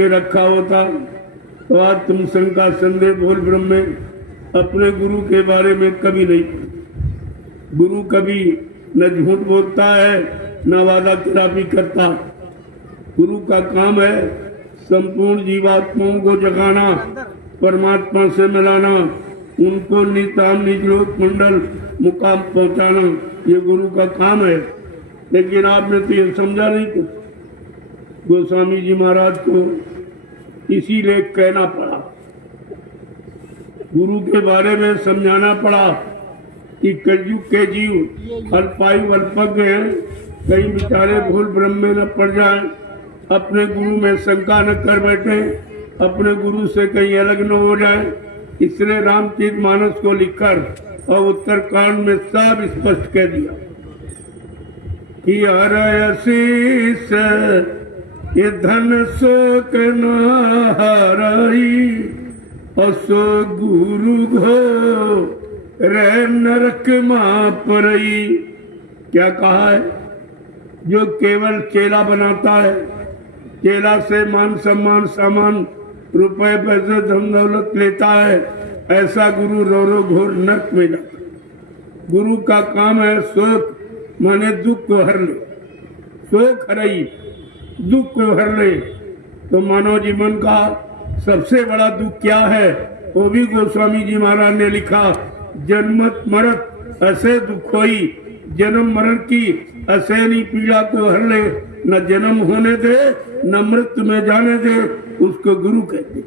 के रखा होता तो आज तुम शंका संदेह बोल ब्रह्म में अपने गुरु के बारे में कभी नहीं। गुरु कभी न झूठ बोलता है न वादा खिलाफी करता। गुरु का काम है संपूर्ण जीवात्माओं को जगाना, परमात्मा से मिलाना, उनको निताम निजलोक मंडल मुकाम पहुंचाना, ये गुरु का काम है। लेकिन आपने तो ये समझा नहीं कुछ। गोस्वामी जी महाराज को इसीलिए कहना पड़ा, गुरु के बारे में समझाना पड़ा कि कलयुग के जीव अल्पायु अल्पज्ञ हैं, कहीं बेचारे भूल भ्रम में न पड़ जाएं, अपने गुरु में शंका न कर बैठे, अपने गुरु से कहीं अलग न हो जाए। इसलिए रामचरितमानस को लिखकर और उत्तरकांड में सब स्पष्ट कह दिया कि हरयसीस ये धन शोक न हरई, असो गुरु घो रह नरक मां परई। क्या कहा है? जो केवल चेला बनाता है, चेला से मान सम्मान सामान रुपए पैसे धन दौलत लेता है, ऐसा गुरु रो रो घोर नरक में जाता। गुरु का काम है शोक माने दुख को हर ले, शोक हरई दुख को हर ले। तो मानव जीवन का सबसे बड़ा दुख क्या है? वो भी गोस्वामी जी महाराज ने लिखा, जन्मत मरत ऐसे दुख होई, जन्म मरण की असहनी पीड़ा को हर ले, न जन्म होने दे न मृत्यु में जाने दे, उसको गुरु कहते।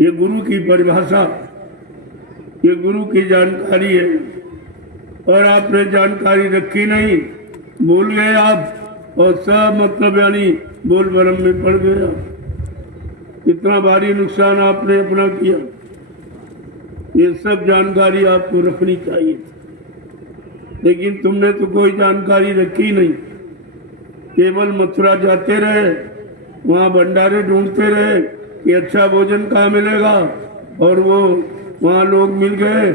ये गुरु की परिभाषा, ये गुरु की जानकारी है। और आपने जानकारी रखी नहीं, भूल गए आप और सब मतलब यानी बोल भरम में पड़ गया। इतना भारी नुकसान आपने अपना किया। ये सब जानकारी आपको रखनी चाहिए, लेकिन तुमने तो कोई जानकारी रखी नहीं। केवल मथुरा जाते रहे, वहाँ भंडारे ढूंढते रहे कि अच्छा भोजन कहाँ मिलेगा, और वो वहाँ लोग मिल गए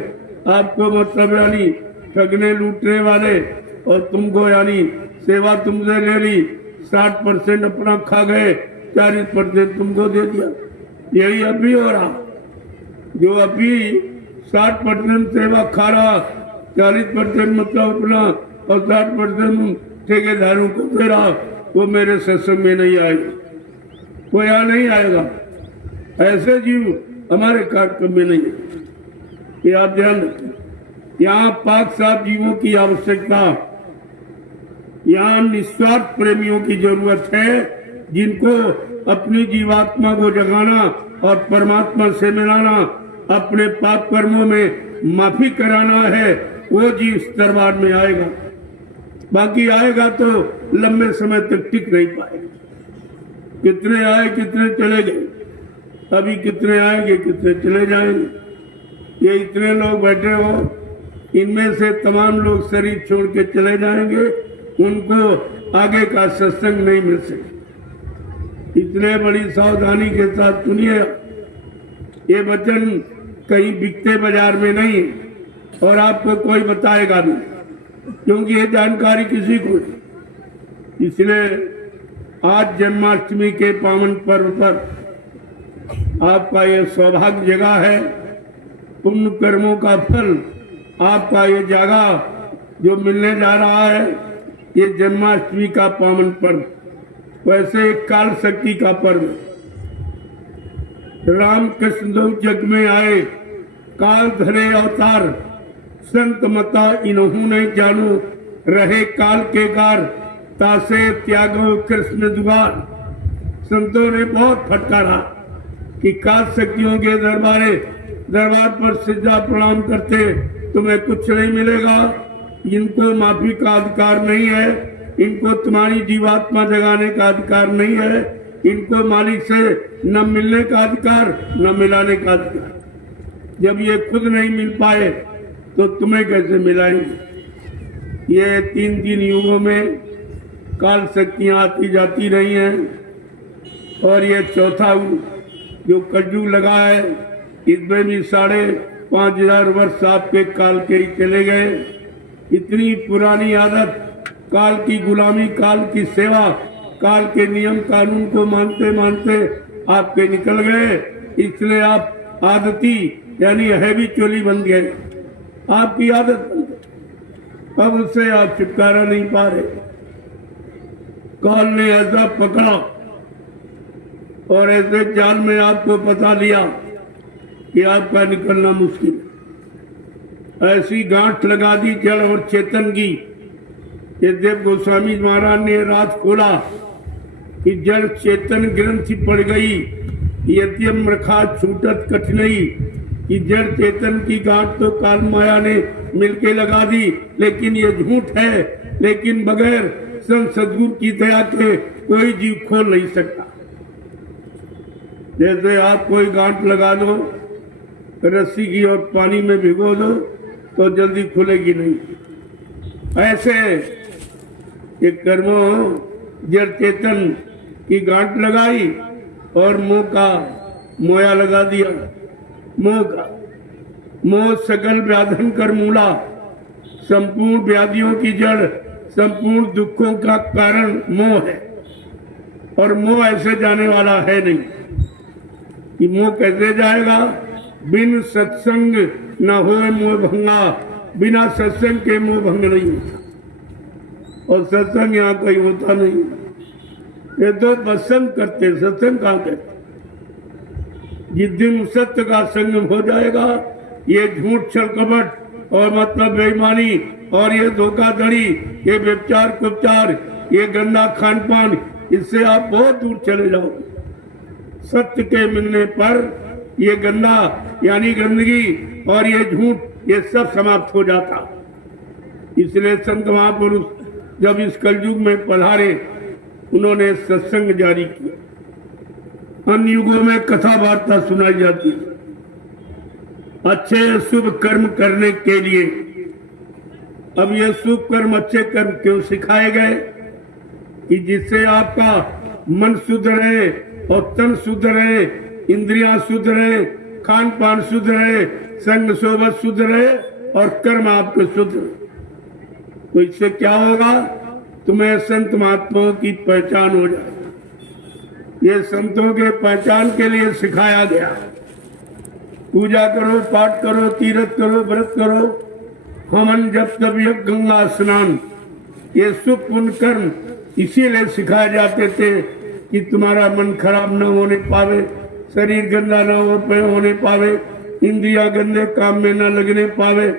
आपको मतलब यानी ठगने लूटने वाले, और तुमको यानी सेवा तुमसे ले ली, 60% अपना खा गए, 40% तुमको दे दिया। यही अभी हो रहा, जो अभी 60% सेवा खा रहा, 40% मतलब अपना और 60% ठेकेदारों को दे रहा, वो मेरे सत्संग में नहीं आएगा, वो यहाँ नहीं आएगा। ऐसे जीव हमारे कार्यक्रम में नहीं है, ये आप ध्यान रखें। यहाँ पाक साफ जीवों की आवश्यकता, यहाँ निस्वार्थ प्रेमियों की जरूरत है, जिनको अपनी जीवात्मा को जगाना और परमात्मा से मिलाना, अपने पाप कर्मों में माफी कराना है। वो जीव इस दरबार में आएगा, बाकी आएगा तो लंबे समय तक टिक नहीं पाएगा। कितने आए कितने चले गए, अभी कितने आएंगे कितने चले जाएंगे। ये इतने लोग बैठे हो, इनमें से तमाम लोग शरीर छोड़ के चले जाएंगे, उनको आगे का सत्संग नहीं मिल सके। इतने बड़ी सावधानी के साथ सुनिए, ये वचन कहीं बिकते बाजार में नहीं, और आपको कोई बताएगा नहीं, क्योंकि ये जानकारी किसी को नहीं। इसलिए आज जन्माष्टमी के पावन पर्व पर आपका ये सौभाग्य जगह है, पुण्य कर्मों का फल आपका ये जागा जो मिलने जा रहा है, ये जन्माष्टमी का पावन पर्व। वैसे एक काल शक्ति का पर्व, राम कृष्ण दो जग में आए, काल धरे अवतार, संत मता इन्हू नहीं जानू, रहे काल के गार, तासे त्यागो कृष्ण द्वार। संतों ने बहुत फटकारा कि काल शक्तियों के दरबार पर सिद्धा प्रणाम करते तुम्हें कुछ नहीं मिलेगा, इनको माफी का अधिकार नहीं है, इनको तुम्हारी जीवात्मा जगाने का अधिकार नहीं है, इनको मालिक से न मिलने का अधिकार न मिलाने का अधिकार। जब ये खुद नहीं मिल पाए तो तुम्हें कैसे मिलाएंगे। ये 3 युगों में काल शक्तियां आती जाती रही हैं, और ये चौथा जो कलयुग लगा है, इसमें भी 5,500 वर्ष आपके काल के ही चले गए। इतनी पुरानी आदत, काल की गुलामी, काल की सेवा, काल के नियम कानून को मानते मानते आपके निकल गए, इसलिए आप आदती यानी हैबिचुअली बन गए, आपकी आदत बन गई। अब उससे आप छुटकारा नहीं पा रहे। काल ने ऐसा पकड़ा और ऐसे जाल में आपको फंसा लिया कि आपका निकलना मुश्किल है। ऐसी गांठ लगा दी जड़ और चेतन की, ये देव गोस्वामी महाराज ने राज खोला कि जड़ चेतन ग्रंथि पड़ गई, यद्यम रखा छूटत कठिनाई, कि जड़ चेतन की गांठ तो काल माया ने मिलके लगा दी, लेकिन ये झूठ है। लेकिन बगैर संत सद्गुरु की दया के कोई जीव खोल नहीं सकता। जैसे आप कोई गांठ लगा दो रस्सी की और पानी में भिगो दो तो जल्दी खुलेगी नहीं, ऐसे ये कर्मो जड़ चेतन की गांठ लगाई और मोह का मोया लगा दिया। मोह सकल व्याधन कर मूला, संपूर्ण व्याधियों की जड़, संपूर्ण दुखों का कारण मोह है। और मोह ऐसे जाने वाला है नहीं कि मोह कैसे जाएगा। बिन सत्संग न होए मोह भंगा, बिना सत्संग के मोह भंग नहीं होता, और सत्संग यहाँ कोई होता नहीं। ये तो पसंद करते, सत्संग कहाँ करते। जिस दिन सत्य का संगम हो जाएगा, ये झूठ छल कपट और मतलब बेईमानी और ये धोखाधड़ी, ये व्यभिचार कुपचार, ये गंदा खान पान, इससे आप बहुत दूर चले जाओगे। सत्य के मिलने पर ये गंदा यानी गंदगी और ये झूठ, ये सब समाप्त हो जाता। इसलिए संत महापुरुष जब इस कलयुग में पधारे, उन्होंने सत्संग जारी किया। अन्य युगों में कथा वार्ता सुनाई जाती है अच्छे शुभ कर्म करने के लिए। अब ये शुभ कर्म अच्छे कर्म क्यों सिखाए गए? कि जिससे आपका मन शुद्ध रहे और तन शुद्ध रहे, इंद्रियां शुद्ध रहे, खान पान शुद्ध रहे, संग सोबत शुद्ध रहे और कर्म आपके शुद्ध रहे। तो इससे क्या होगा? तुम्हें संत महात्माओं की पहचान हो जाएगी। ये संतों के पहचान के लिए सिखाया गया। पूजा करो, पाठ करो, तीर्थ करो, व्रत करो, हवन जप तप यज्ञ गंगा स्नान, ये शुभ पुण्य कर्म इसीलिए सिखाए जाते थे कि तुम्हारा मन खराब न होने पावे, शरीर गंदा न होने पावे, इंद्रिया गंदे काम में न लगने पावे,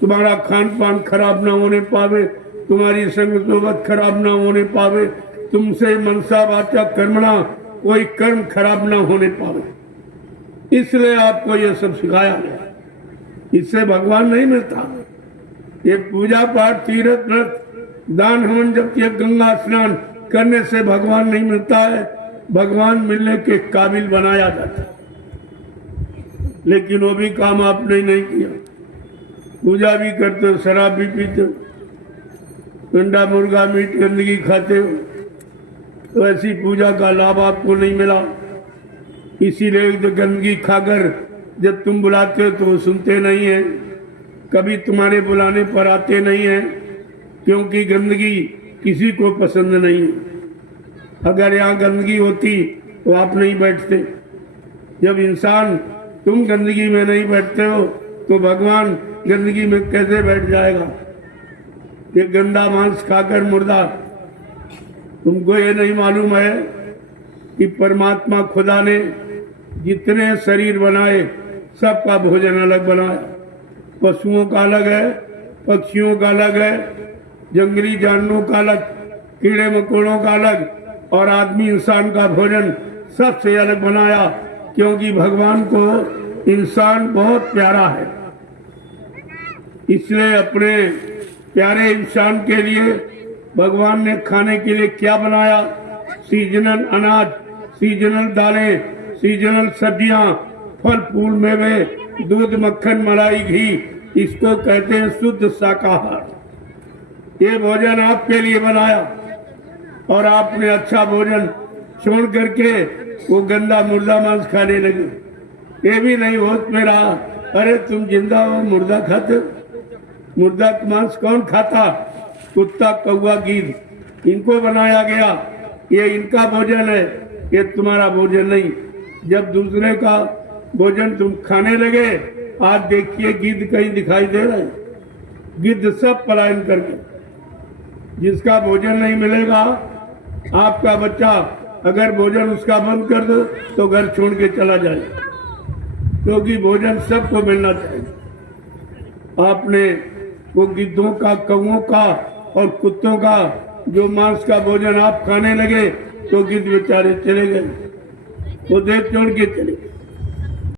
तुम्हारा खान पान खराब न होने पावे, तुम्हारी संग सोबत खराब न होने पावे, तुमसे मनसा वाचा कर्मणा कोई कर्म खराब न होने पावे। इसलिए आपको ये सब सिखाया गया। इससे भगवान नहीं मिलता। ये पूजा पाठ तीर्थ व्रत दान हवन जब ये गंगा स्नान करने से भगवान नहीं मिलता है। भगवान मिलने के काबिल बनाया जाता है। लेकिन वो भी काम आपने नहीं किया। पूजा भी करते हो, शराब भी पीते हो, अंडा मुर्गा मीट गंदगी खाते हो, तो ऐसी पूजा का लाभ आपको नहीं मिला। इसीलिए गंदगी खाकर जब तुम बुलाते हो तो वो सुनते नहीं है, कभी तुम्हारे बुलाने पर आते नहीं है, क्योंकि गंदगी किसी को पसंद नहीं है। अगर यहाँ गंदगी होती तो आप नहीं बैठते। जब इंसान तुम गंदगी में नहीं बैठते हो तो भगवान गंदगी में कैसे बैठ जाएगा? ये गंदा मांस खाकर मुर्दा। तुमको ये नहीं मालूम है कि परमात्मा खुदा ने जितने शरीर बनाए सबका भोजन अलग बनाया। पशुओं का अलग है, पक्षियों का अलग है, जंगली जानवरों का अलग, कीड़े मकोड़ों का अलग, और आदमी इंसान का भोजन सबसे अलग बनाया। क्योंकि भगवान को इंसान बहुत प्यारा है। इसलिए अपने प्यारे इंसान के लिए भगवान ने खाने के लिए क्या बनाया? सीजनल अनाज, सीजनल दालें, सीजनल सब्जियां, फल फूल मेवे, दूध मक्खन मलाई घी, इसको कहते हैं शुद्ध शाकाहार। ये भोजन आपके लिए बनाया और आपने अच्छा भोजन छोड़ करके वो गंदा मुर्दा मांस खाने लगे। ये भी नहीं होश में रहा, अरे तुम जिंदा हो मुर्दा खाते? मुर्दा मांस कौन खाता? कुत्ता, कौवा, गीद, इनको बनाया गया। ये इनका भोजन है, ये तुम्हारा भोजन नहीं। जब दूसरे का भोजन तुम खाने लगे, आज देखिए गिद्ध कहीं दिखाई दे रहे हैं, गिद्ध सब पलायन करके। जिसका भोजन नहीं मिलेगा, आपका बच्चा अगर भोजन उसका बंद कर दो तो घर छोड़ के चला जाए, क्योंकि भोजन सबको मिलना चाहिए। आपने वो गिद्धों का, कौओं का और कुत्तों का जो मांस का भोजन आप खाने लगे तो गिद्ध बेचारे चले गए, वो देख छोड़ के चले।